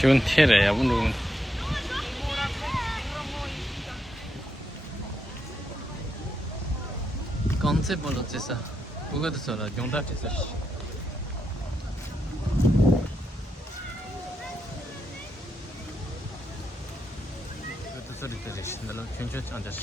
쉬운 테레야 bunu. Konsept olacaksa. Bu kadar sonra göndereceğiz. Bu soru bitecek şimdi lan. Çünkü ancak.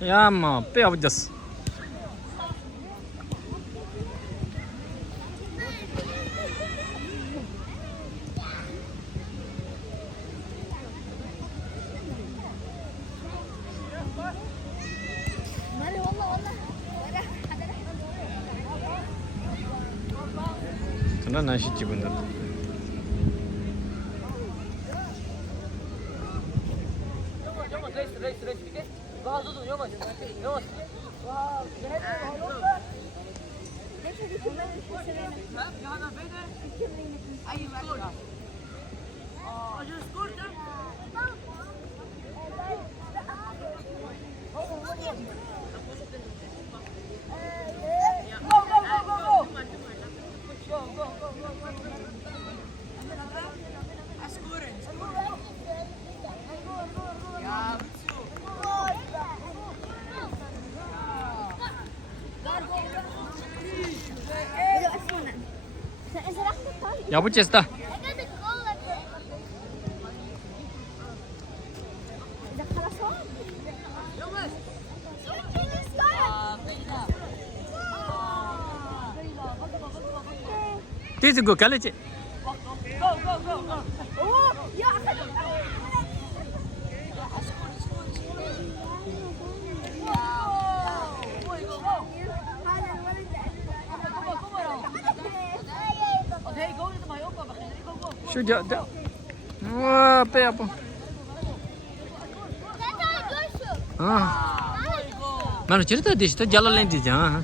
Ya ama ne yapacağız? Tuna naşit cibunda. Yapacağız da. This go kaleci. Şu dia. Wah, apa? Mana cerita di situ jalan lain di sana.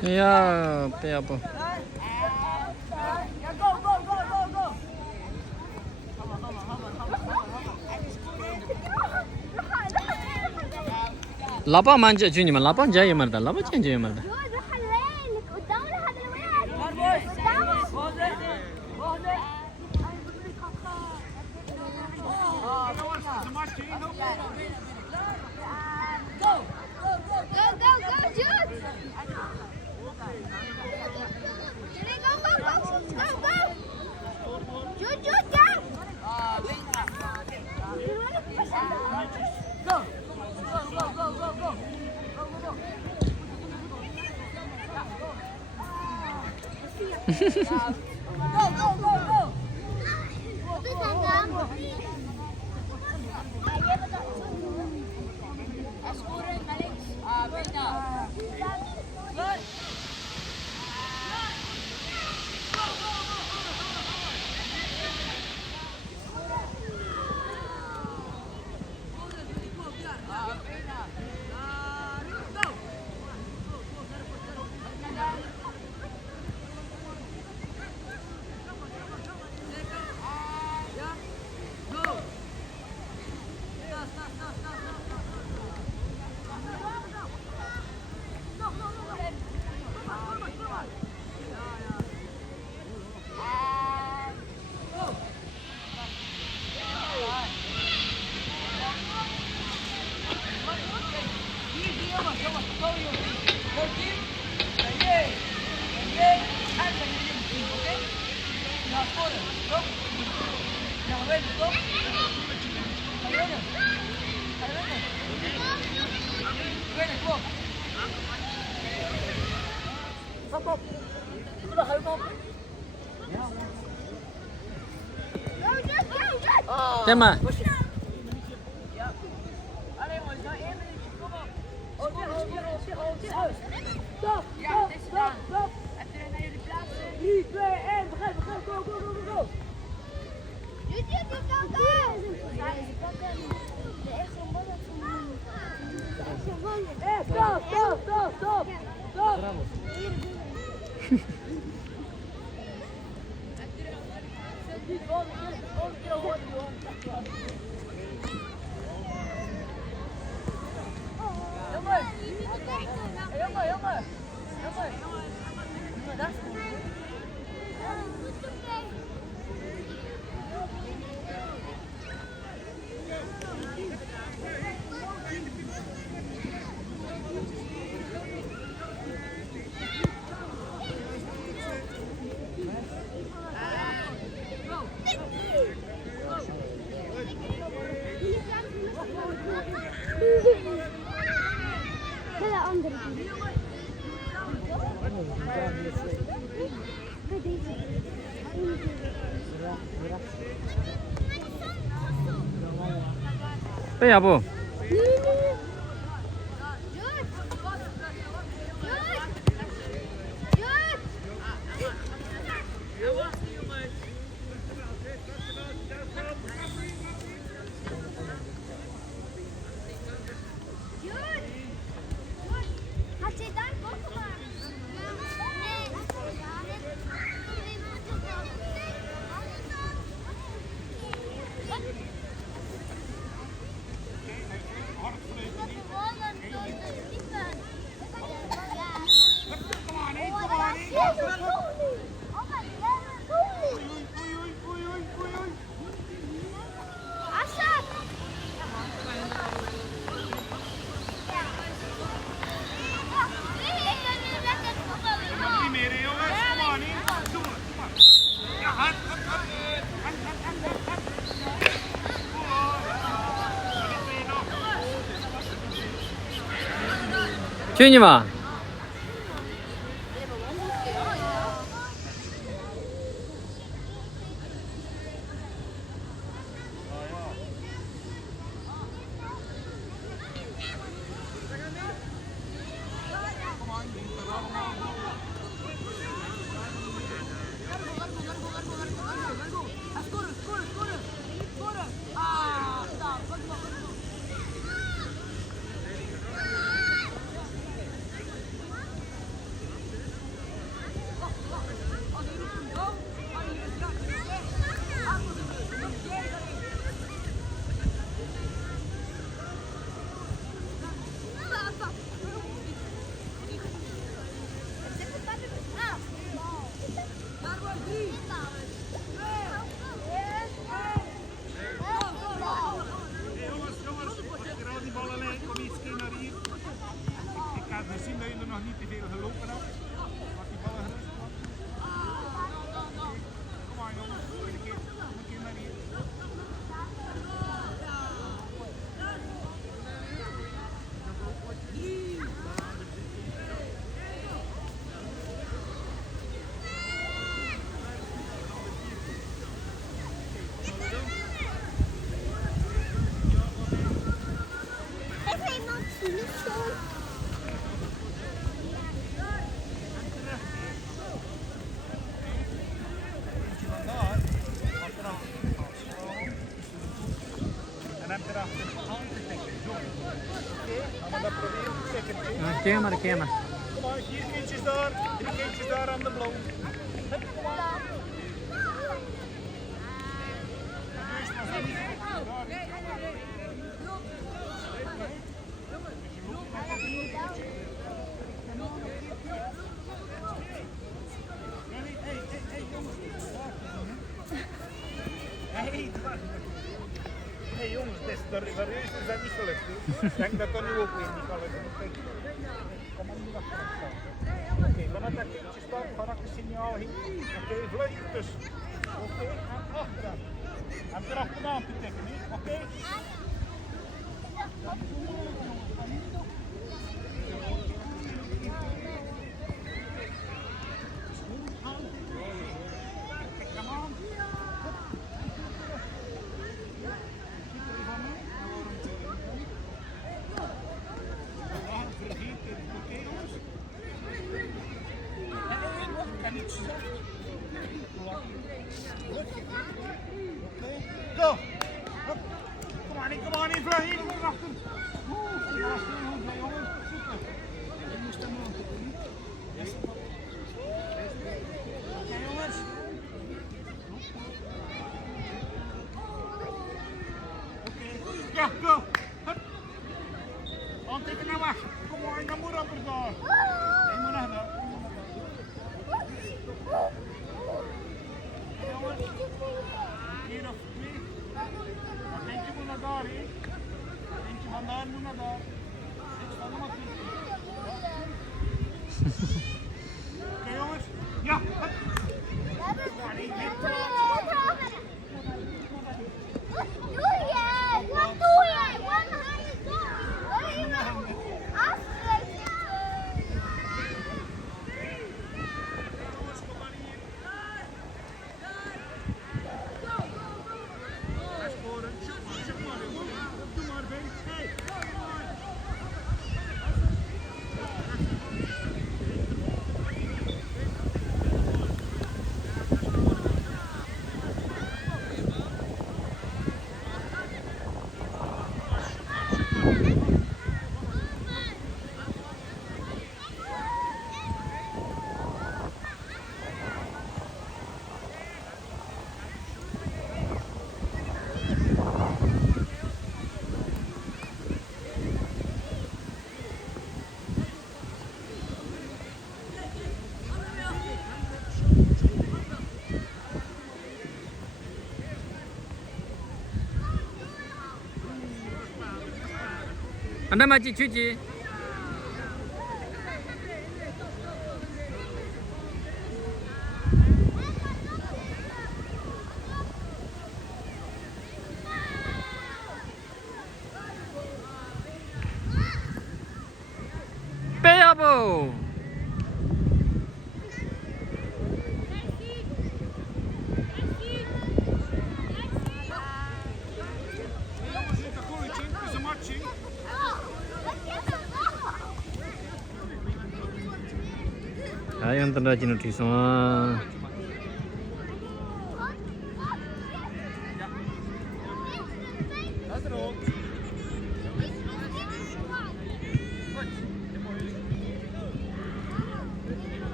Ya, apa? Lapa manja cuy mah, lapa jaya marda, lapa jaya marda. Tema. Hele andere. Apa ya, Bu? 주인님아. Keer maar, keer maar. Kom maar, 4 kindjes daar, 3 kindjes daar aan de blauw. Hup, kom maar. Eerst maar zo. Hey jongens, daar is dat niet gelukt. Ik denk dat dat nu ook weer niet gaat lukken. Kom maar niet achter staan. Oké, vanuit dat kindje staat, vanaf het signaal heen. Oké, vlug ertussen. Oké, en achteraan. En erachteraan te tikken, niet? Oké? Go! Kom maar in, vlug hier, kom achter. Ja, goed, jongen. Super. Je moest hem aan doen. Oké, jongens. Oké, ja, go. Hup. Handteken naar weg. Kom maar, dan moet rapper daar. Je moet naar daar. Jongens. Hier of 2. Maar eentje moet naar daar, hè. Eentje van daar moet naar daar. Ik sta nog maar 2. Oké jongens. Ja, hup. Maar niet meer praten. Wat doe jij? Wat doe jij? Wat ga je doen? Afspreken. Jongens, kom maar hier. Scoren. Zeg maar, jongen. Doe maar, Ben. Hey, kom maar. Anda macam cuci. Peabo. Jongens, dit is een gooitje. Dit is een matje. Ayam tanda Cinotti semua. Dat is er ook.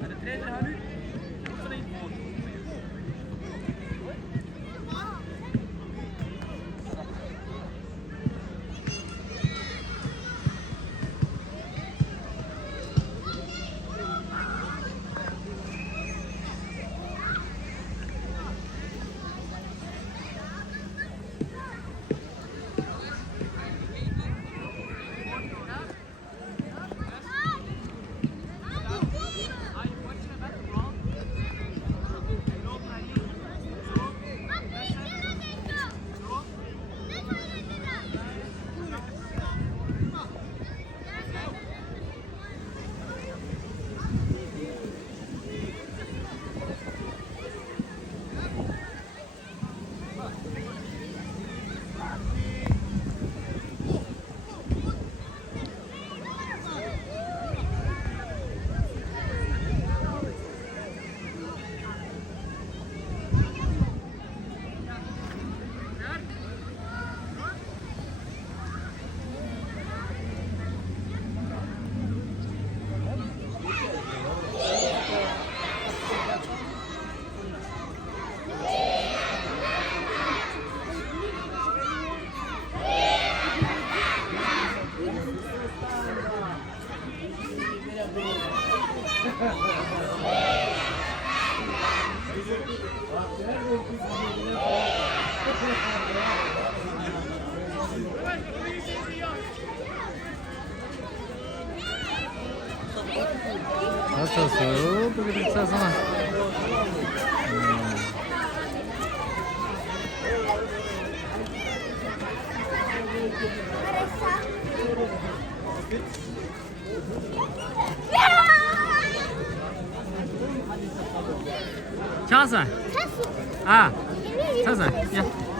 En de trainer gaat nu. Moet er niet voor. Nasıl su? Bu bir sana. 찬스. 아, 찬스. 야.